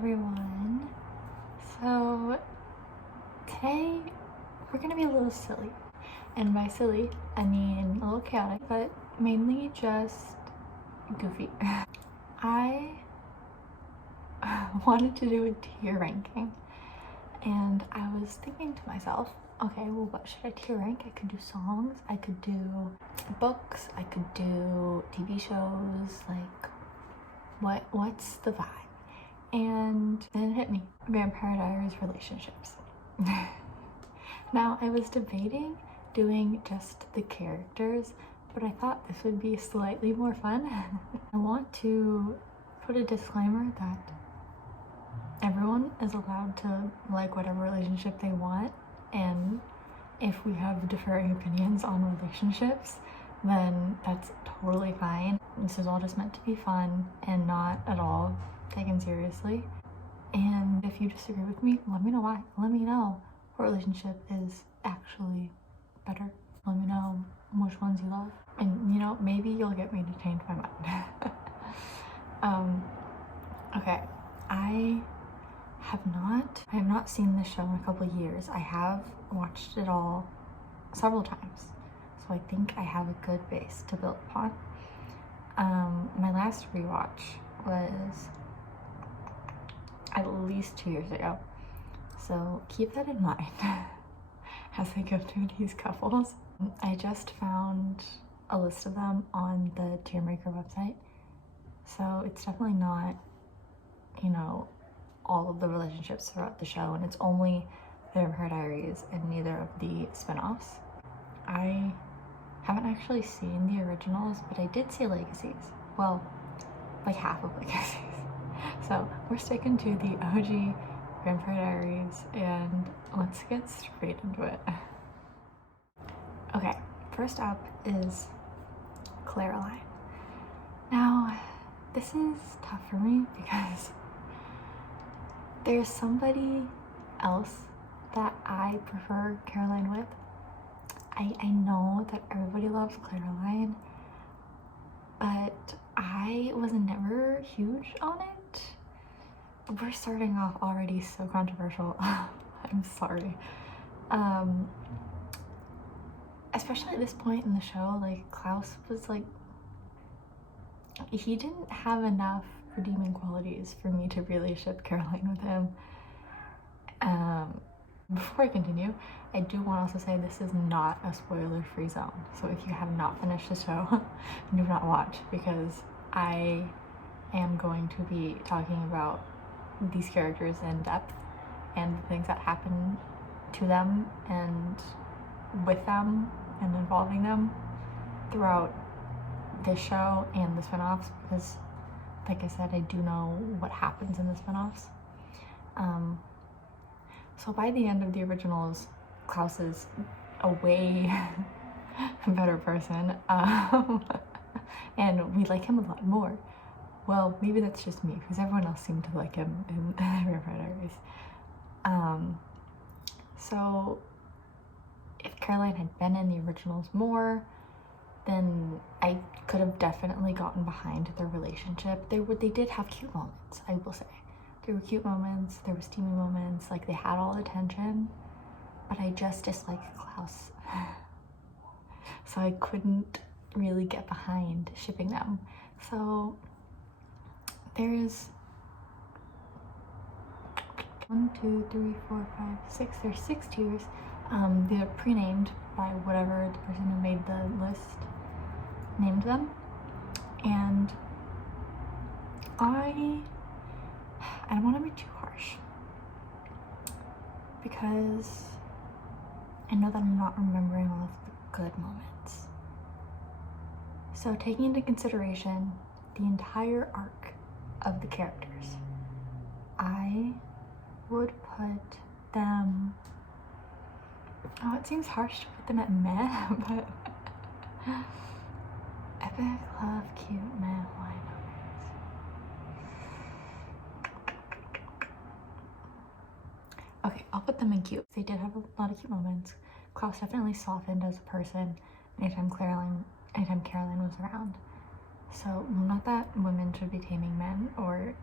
everyone. So today we're gonna be a little silly. And by silly, I mean a little chaotic, but mainly just goofy. I wanted to do a tier ranking, and I was thinking to myself, okay, well, what should I tier rank? I could do songs, I could do books, I could do TV shows, like what's the vibe? And then it hit me, Vampire Diaries relationships. Now, I was debating doing just the characters, but I thought this would be slightly more fun. I want to put a disclaimer that everyone is allowed to like whatever relationship they want, and if we have differing opinions on relationships, then that's totally fine. This is all just meant to be fun and not at all taken seriously. And if you disagree with me, let me know why. Let me know what relationship is actually better. Let me know which ones you love, and you know, maybe you'll get me to change my mind. Okay, I have not seen this show in a couple of years. I have watched it all several times, so I think I have a good base to build upon. My last rewatch was at least 2 years ago, so keep that in mind as I go through these couples. I just found a list of them on the Tier Maker website, so it's definitely not, you know, all of the relationships throughout the show, and it's only the Vampire Diaries and neither of the spin-offs. I haven't actually seen the originals, but I did see Legacies. Well, like half of Legacies. So we're sticking to the OG Vampire Diaries, and let's get straight into it. Okay, first up is Caroline. Now, this is tough for me because there's somebody else that I prefer Caroline with. I know that everybody loves Caroline, but I was never huge on it. We're starting off already so controversial. I'm sorry. Especially at this point in the show, like, Klaus was like, he didn't have enough redeeming qualities for me to really ship Caroline with him. Before I continue, I do want to also say this is not a spoiler-free zone. So if you have not finished the show, do not watch, because I am going to be talking about these characters in depth and the things that happen to them and with them and involving them throughout this show and the spin-offs, because like I said, I do know what happens in the spin-offs. So by the end of the originals, Klaus is a way better person, and we like him a lot more. Well, maybe that's just me, because everyone else seemed to like him in Vampire Diaries. So if Caroline had been in the originals more, then I could have definitely gotten behind their relationship. They did have cute moments, I will say. There were cute moments, there were steamy moments, like they had all the tension, but I just disliked Klaus. So I couldn't really get behind shipping them. So there's 1, 2, 3, 4, 5, 6, there's 6 tiers. They're pre-named by whatever the person who made the list named them. And I don't want to be too harsh, because I know that I'm not remembering all of the good moments. So taking into consideration the entire arc of the characters, I would put them, oh, it seems harsh to put them at meh, but epic, love, cute, meh, why not? Okay, I'll put them in cute. They did have a lot of cute moments. Klaus definitely softened as a person anytime Caroline was around. So not that women should be taming men or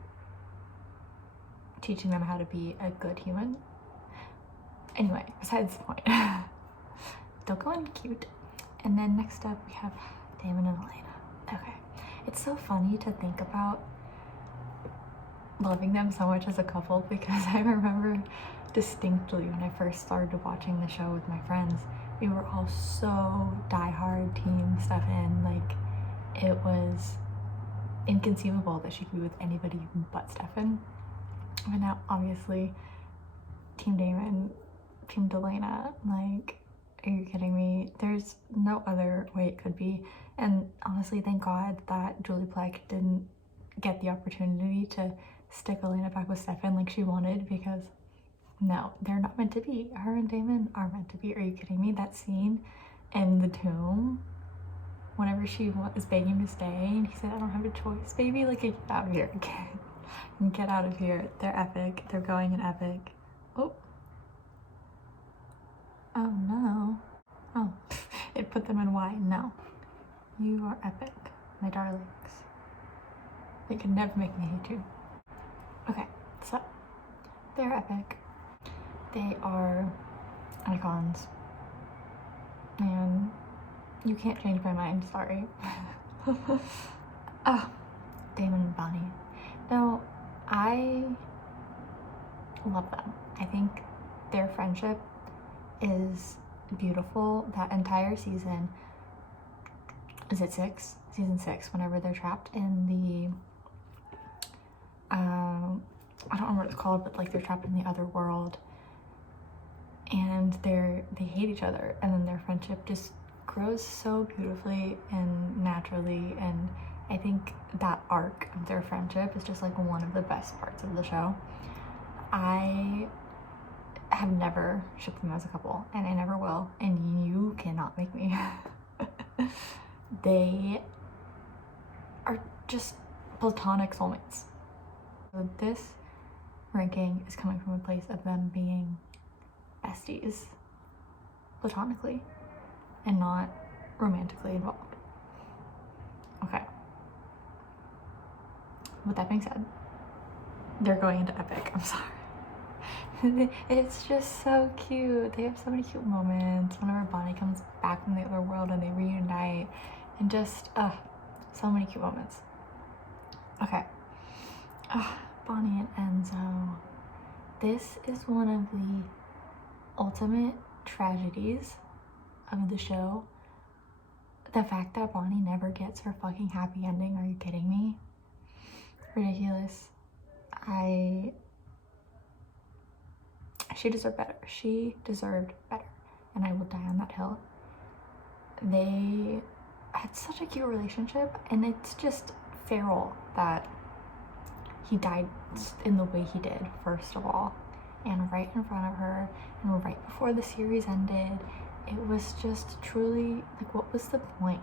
teaching them how to be a good human. Anyway, besides the point. Don't go in cute. And then next up we have Damon and Elena. Okay. It's so funny to think about loving them so much as a couple, because I remember distinctly when I first started watching the show with my friends, we were all so diehard team Stefan. Like, it was inconceivable that she could be with anybody but Stefan. And now obviously team Damon, team Delana, like, are you kidding me? There's no other way it could be. And honestly, thank God that Julie Plec didn't get the opportunity to stick Elena back with Stefan like she wanted, because no, they're not meant to be. Her and Damon are meant to be. Are you kidding me? That scene in the tomb, whenever she was begging to stay and he said, I don't have a choice, baby, like, get out of here. Get out of here. They're epic. They're going in epic. Oh. Oh no. Oh, it put them in Y. No. You are epic, my darlings. They could never make me hate you. Okay, so they're epic. They are icons. And you can't change my mind, sorry. Oh, Damon and Bonnie. No, I love them. I think their friendship is beautiful. That entire season, is it 6? Season 6, whenever they're trapped in the I don't remember what it's called, but like they're trapped in the other world and they hate each other, and then their friendship just grows so beautifully and naturally. And I think that arc of their friendship is just like one of the best parts of the show. I have never shipped them as a couple, and I never will, and you cannot make me. They are just platonic soulmates. So this ranking is coming from a place of them being besties platonically and not romantically involved. Okay. With that being said, they're going into epic. I'm sorry. It's just so cute. They have so many cute moments whenever Bonnie comes back from the other world and they reunite, and just so many cute moments. Okay. Bonnie and Enzo. This is one of the ultimate tragedies of the show. The fact that Bonnie never gets her fucking happy ending. Are you kidding me? Ridiculous. She deserved better. She deserved better. And I will die on that hill. They had such a cute relationship, and it's just feral that he died in the way he did, first of all, and right in front of her, and right before the series ended. It was just truly, like, what was the point?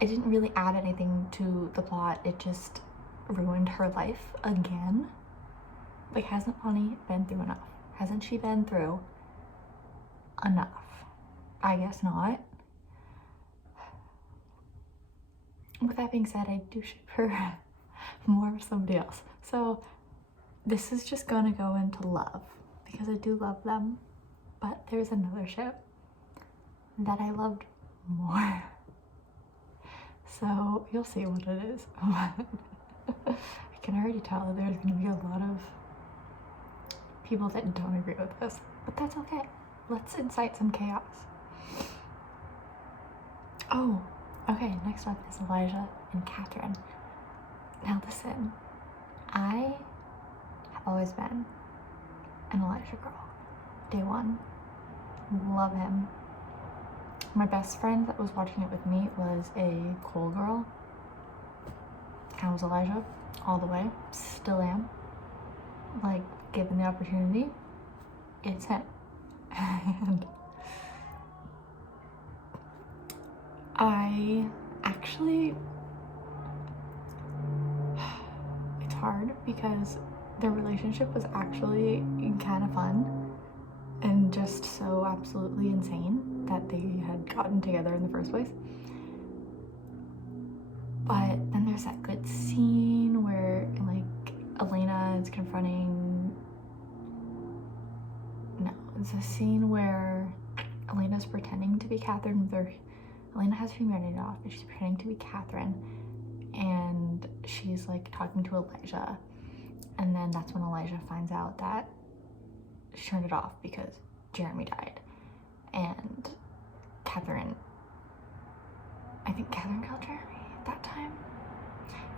It didn't really add anything to the plot. It just ruined her life again. Like, hasn't Bonnie been through enough? Hasn't she been through enough? I guess not. With that being said, I do ship her more of somebody else. So this is just gonna go into love, because I do love them. But there's another ship that I loved more. So you'll see what it is. I can already tell that there's gonna be a lot of people that don't agree with this, but that's okay. Let's incite some chaos. Oh, okay, next up is Elijah and Catherine. Now listen, I have always been an Elijah girl. Day one. Love him. My best friend that was watching it with me was a Cole girl. I was Elijah all the way. Still am. Like, given the opportunity, it's him. And I actually, it's hard because their relationship was actually kind of fun and just so absolutely insane that they had gotten together in the first place. But then there's that good scene where, like, Elena Catherine's confronting, no, it's a scene where Elena's pretending to be Catherine. Elena has her humanity off, and she's pretending to be Catherine, and she's like talking to Elijah, and then that's when Elijah finds out that she turned it off because Jeremy died, and I think Catherine killed Jeremy at that time.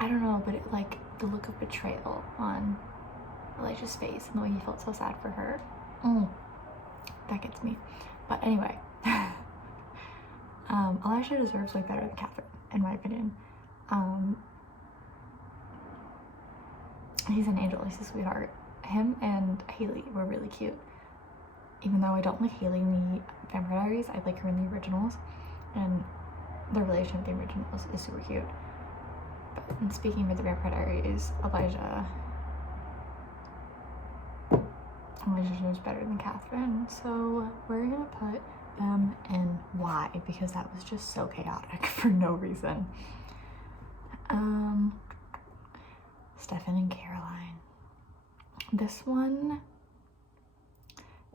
I don't know, but it, like, the look of betrayal on Elijah's face and the way he felt so sad for her, that gets me. But anyway, Elijah deserves way better than Catherine, in my opinion. He's an angel, he's a sweetheart. Him and Haley were really cute. Even though I don't like Haley in the Vampire Diaries, I like her in the originals, and the relation with the originals is super cute. But in speaking of the Vampire Diaries, Elijah knows better than Catherine, so we're gonna put them in Y because that was just so chaotic for no reason. Stefan and Caroline. This one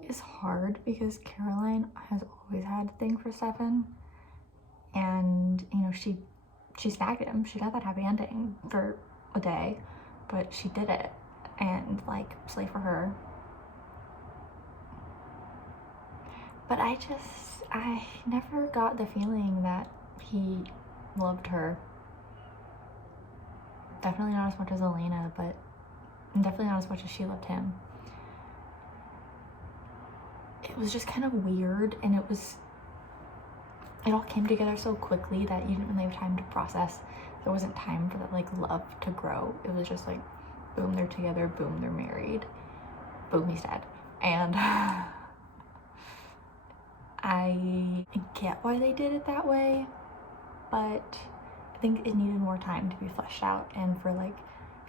is hard because Caroline has always had a thing for Stefan, and you know, she snagged him. She got that happy ending for a day, but she did it, and like, slay for her. But I never got the feeling that he loved her. Definitely not as much as Elena, but definitely not as much as she loved him. It was just kind of weird, and it all came together so quickly that you didn't really have time to process. There wasn't time for that, like, love to grow. It was just like, boom, they're together, boom, they're married, boom, he's dead. And I get why they did it that way, but I think it needed more time to be fleshed out and for like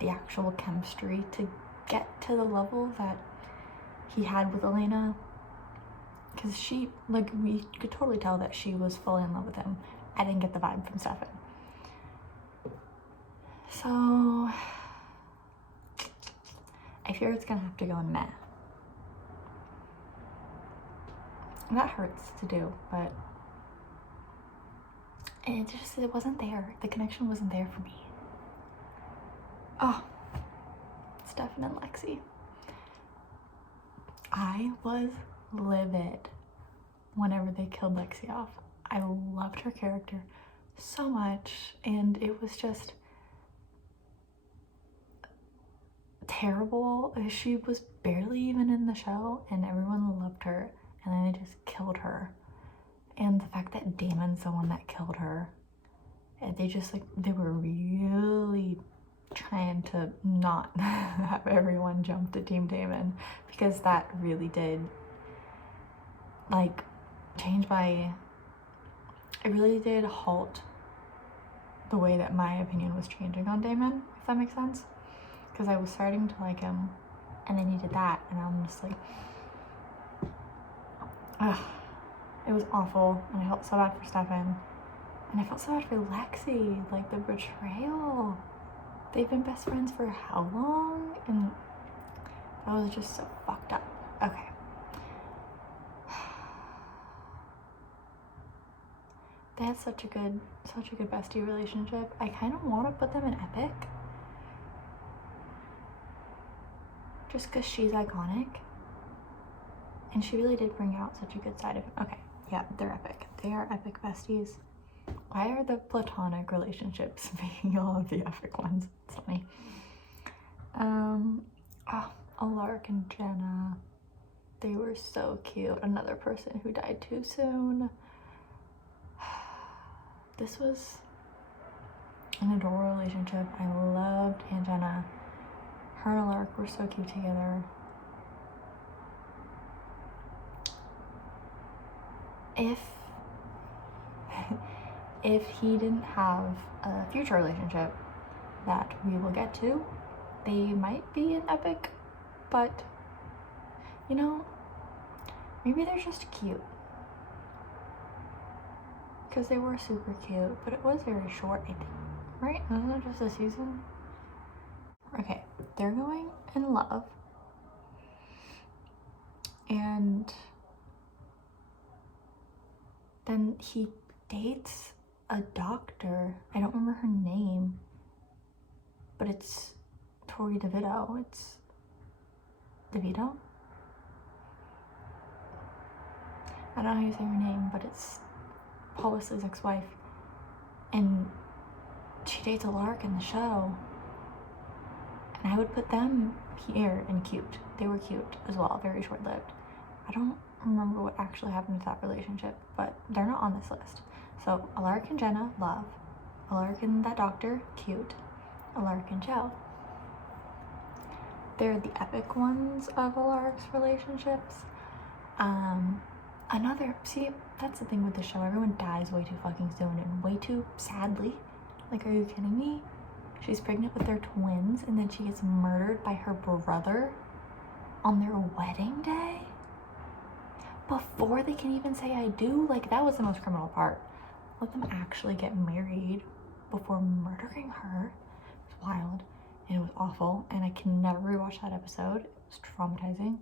the actual chemistry to get to the level that he had with Elena, because she, like, we could totally tell that she was fully in love with him. I didn't get the vibe from Stefan. So I fear it's gonna have to go in meh. And that hurts to do, but it wasn't there. The connection wasn't there for me. Oh, Stefan and Lexi. I was livid whenever they killed Lexi off. I loved her character so much, and it was just terrible. She was barely even in the show, and everyone loved her, and then they just killed her. And the fact that Damon's the one that killed her, and they were really trying to not have everyone jump to Team Damon, because that really did, like, it really did halt the way that my opinion was changing on Damon, if that makes sense. Because I was starting to like him, and then he did that, and I'm just like, ugh. It was awful, and I felt so bad for Stefan, and I felt so bad for Lexi, like, the betrayal. They've been best friends for how long? And that was just so fucked up. Okay. They had such a good bestie relationship. I kind of want to put them in epic, just because she's iconic, and she really did bring out such a good side of him. Okay, yeah, they're epic. They are epic besties. Why are the platonic relationships being all of the epic ones? It's funny. Alark and Jenna, they were so cute. Another person who died too soon. This was an adorable relationship. I loved Aunt Jenna. Her and Alark were so cute together. If he didn't have a future relationship that we will get to, they might be an epic, but, you know, maybe they're just cute. Because they were super cute, but it was very short, I think, right? Wasn't it just a season? Okay, they're going in love. And then he dates a doctor. I don't remember her name, but it's Tori DeVito. It's DeVito? I don't know how you say her name, but it's Paul Wesley's ex-wife. And she dates a lark in the show. And I would put them here and cute. They were cute as well, very short-lived. I don't remember what actually happened with that relationship, but they're not on this list. So Alaric and Jenna, love. Alaric and that doctor, cute. Alaric and Joe. They're the epic ones of Alaric's relationships. See, that's the thing with the show. Everyone dies way too fucking soon and way too sadly. Like, are you kidding me? She's pregnant with their twins and then she gets murdered by her brother on their wedding day? Before they can even say I do? Like, that was the most criminal part. Let them actually get married before murdering her. It was wild and it was awful, and I can never rewatch that episode. It was traumatizing.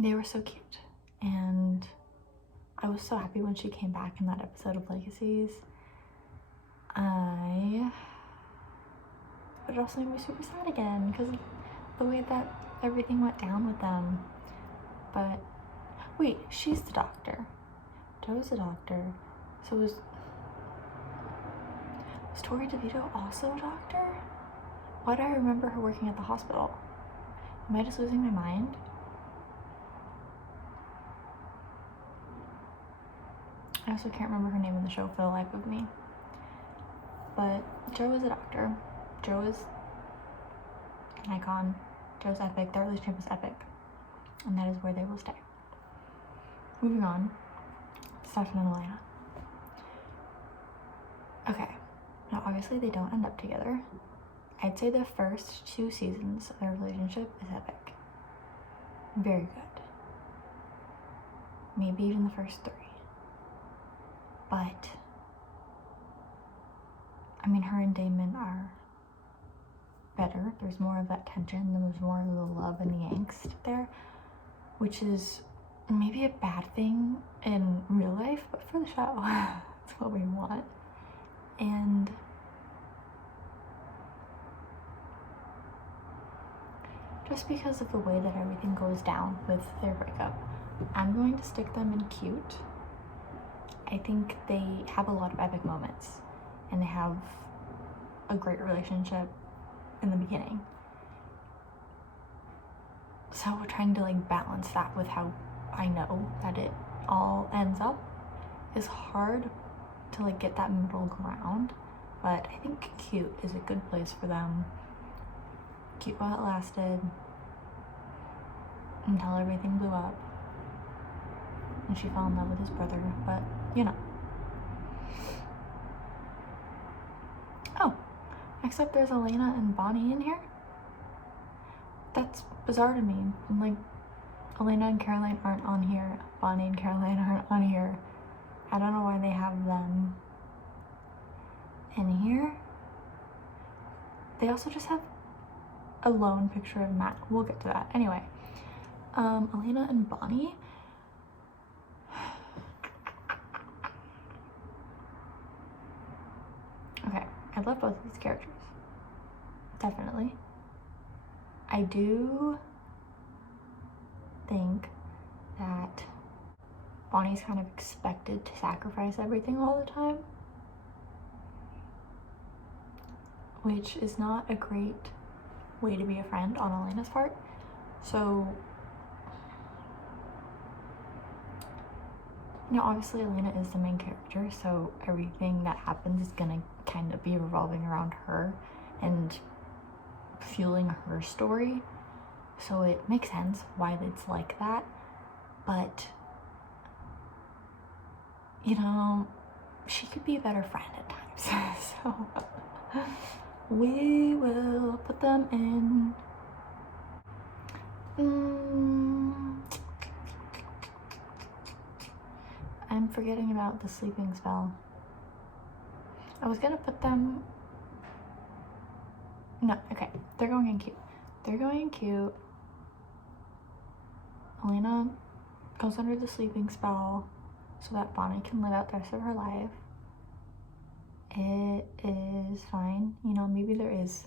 They were so cute, and I was so happy when she came back in that episode of Legacies. But it also made me super sad again because of the way that everything went down with them. But wait, she's the doctor. Joe's the doctor. So was Tori DeVito also a doctor? Why do I remember her working at the hospital? Am I just losing my mind? I also can't remember her name in the show for the life of me. But Joe is a doctor. Joe is an icon. Joe's epic. Their relationship is epic. And that is where they will stay. Moving on. Stefan and Elena. Okay. Now, obviously, they don't end up together. I'd say the first 2 seasons of their relationship is epic. Very good. Maybe even the first 3. But, I mean, her and Damon are better. There's more of that tension. There's more of the love and the angst there, which is maybe a bad thing in real life, but for the show, that's what we want. And just because of the way that everything goes down with their breakup, I'm going to stick them in cute. I think they have a lot of epic moments, and they have a great relationship in the beginning. So we're trying to like balance that with how I know that it all ends up. Is hard to like get that middle ground, but I think cute is a good place for them. Cute while it lasted until everything blew up and she fell in love with his brother, but you know. Oh, except there's Elena and Bonnie in here. That's bizarre to me. Like, Elena and Caroline aren't on here. Bonnie and Caroline aren't on here. I don't know why they have them in here. They also just have a lone picture of Matt. We'll get to that. Anyway, Elena and Bonnie. Okay, I love both of these characters. Definitely. I do think that Bonnie's kind of expected to sacrifice everything all the time, which is not a great way to be a friend on Elena's part. So, you know, obviously Elena is the main character, so everything that happens is gonna kind of be revolving around her and fueling her story. So it makes sense why it's like that, but you know, she could be a better friend at times. So we will put them in. I'm forgetting about the sleeping spell. I was gonna put them No, okay. They're going in cute. They're going in cute. Elena goes under the sleeping spell so that Bonnie can live out the rest of her life. It is fine. You know, maybe there is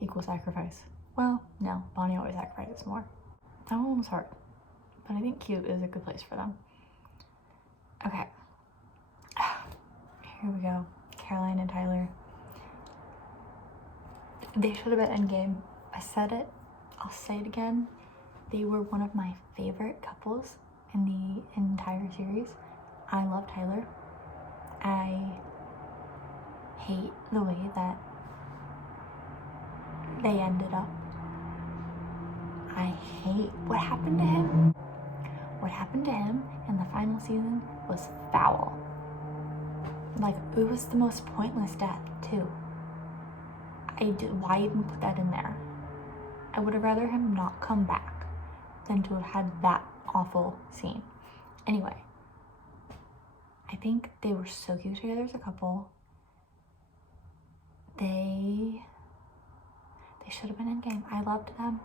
equal sacrifice. Well, no, Bonnie always sacrifices more. That one was hard, but I think cute is a good place for them. Okay. Here we go. Caroline and Tyler. They should have been endgame. I said it. I'll say it again. They were one of my favorite couples in the entire series. I love Tyler. I hate the way that they ended up. I hate what happened to him. What happened to him in the final season was foul. Like, it was the most pointless death, too. Why even put that in there? I would have rather him not come back than to have had that awful scene. Anyway, I think they were so cute together as a couple. They should have been in game. I loved them.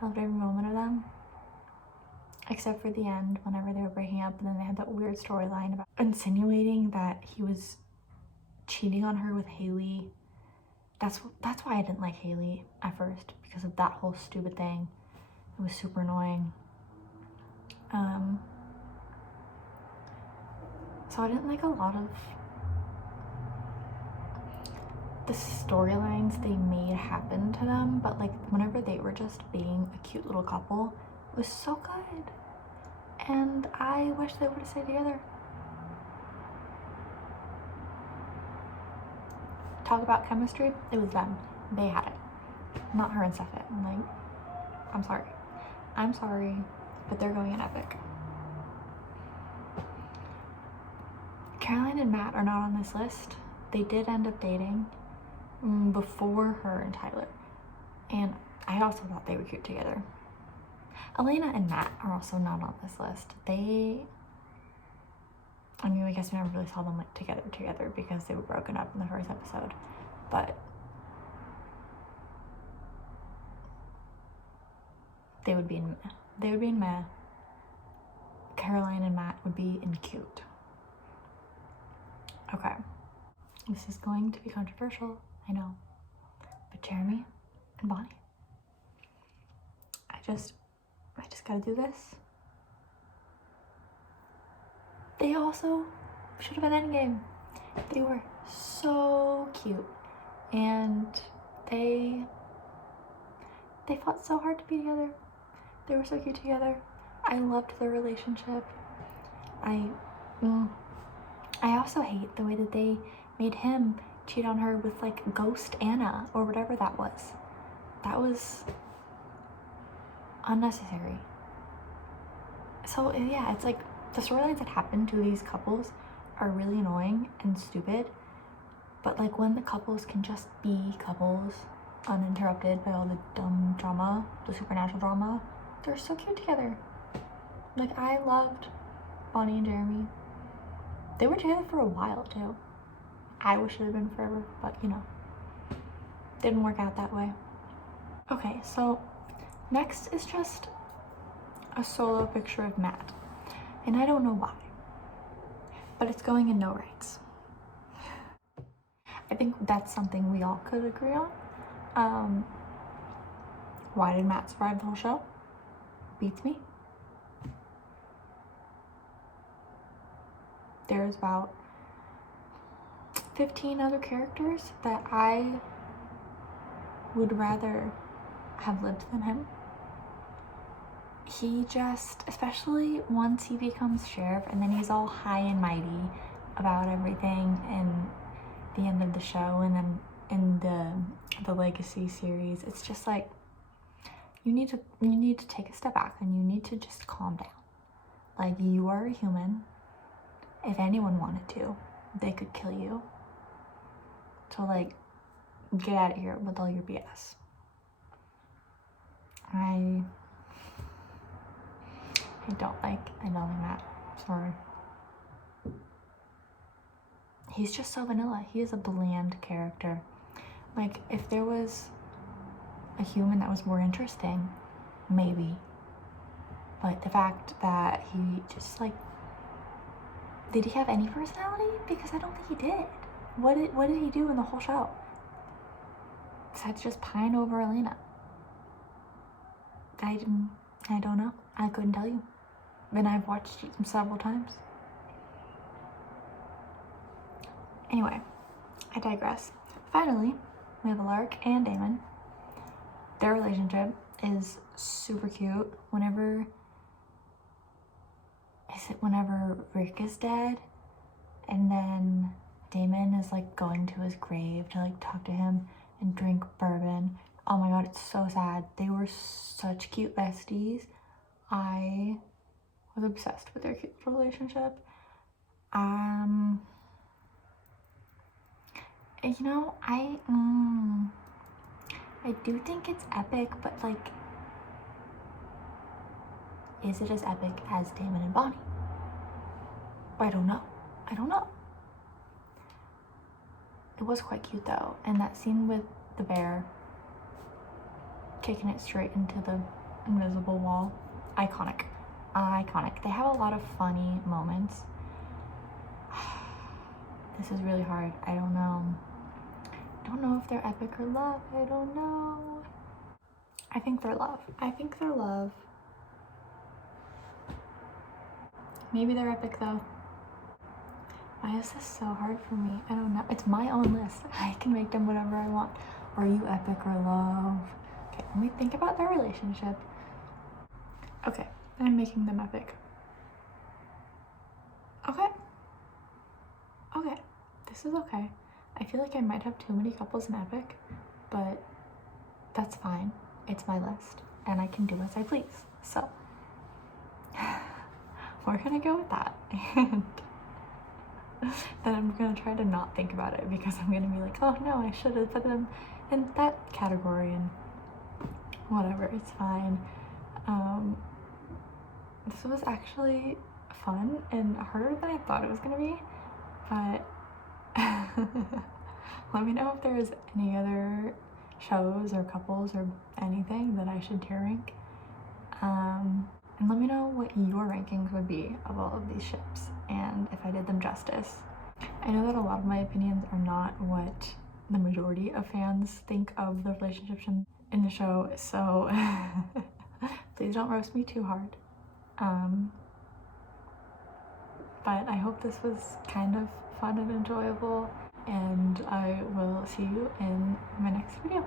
I loved every moment of them. Except for the end, whenever they were breaking up, and then they had that weird storyline about insinuating that he was cheating on her with Haley. That's why I didn't like Haley at first, because of that whole stupid thing. It was super annoying. So I didn't like a lot of the storylines they made happen to them, but like whenever they were just being a cute little couple, it was so good. And I wish they would have stayed together. Talk about chemistry, it was them. They had it. Not her and Stefan. Like, I'm sorry, but they're going in epic. Caroline and Matt are not on this list. They did end up dating before her and Tyler. And I also thought they were cute together. Elena and Matt are also not on this list. I guess we never really saw them like together because they were broken up in the first episode. But they would be in meh. Caroline and Matt would be in cute. Okay. This is going to be controversial, I know. But Jeremy and Bonnie. I just gotta do this. They also should have been endgame. They were so cute. And they fought so hard to be together. They were so cute together. I loved their relationship. I also hate the way that they made him cheat on her with like Ghost Anna or whatever that was. That was unnecessary. So yeah, it's like the storylines that happen to these couples are really annoying and stupid, but like when the couples can just be couples uninterrupted by all the dumb drama, the supernatural drama, they're so cute together. Like, I loved Bonnie and Jeremy. They were together for a while too. I wish it had been forever, but you know, didn't work out that way. Okay, so next is just a solo picture of Matt, and I don't know why, but it's going in no ranks. I think that's something we all could agree on. Why did Matt survive the whole show? Beats me. There's about 15 other characters that I would rather have lived than him. He just, especially once he becomes sheriff and then he's all high and mighty about everything in the end of the show and then in the Legacy series, it's just like you need to take a step back and you need to just calm down. Like, you are a human. If anyone wanted to, they could kill you. So like, get out of here with all your BS. I don't like Matt. Sorry. He's just so vanilla. He is a bland character. Like, if there was a human that was more interesting, maybe. But the fact that he just like, did he have any personality? Because I don't think he did. What did he do in the whole show? Besides just pine over Elena. I don't know. I couldn't tell you. And I've watched it several times. Anyway, I digress. Finally, we have Alaric and Damon. Their relationship is super cute. Whenever Rick is dead, and then Damon is like going to his grave to like talk to him and drink bourbon. Oh my god, it's so sad. They were such cute besties. I was obsessed with their cute relationship. You know, I do think it's epic, but like, is it as epic as Damon and Bonnie? I don't know. It was quite cute though, and that scene with the bear kicking it straight into the invisible wall, iconic. They have a lot of funny moments. This is really hard. I don't know if they're epic or love. I don't know. I think they're love. Maybe they're epic though. Why is this so hard for me? I don't know. It's my own list. I can make them whatever I want. Are you epic or love? Okay, let me think about their relationship. Okay, I'm making them epic. Okay, this is okay. I feel like I might have too many couples in epic, but that's fine. It's my list, and I can do as I please. So, we're gonna go with that. And then I'm gonna try to not think about it, because I'm gonna be like, oh no, I should have put them in that category, and whatever, it's fine. This was actually fun and harder than I thought it was gonna be, but let me know if there's any other shows or couples or anything that I should tier rank. And let me know what your rankings would be of all of these ships, and if I did them justice. I know that a lot of my opinions are not what the majority of fans think of the relationships in the show, so please don't roast me too hard. But I hope this was kind of fun and enjoyable, and I will see you in my next video.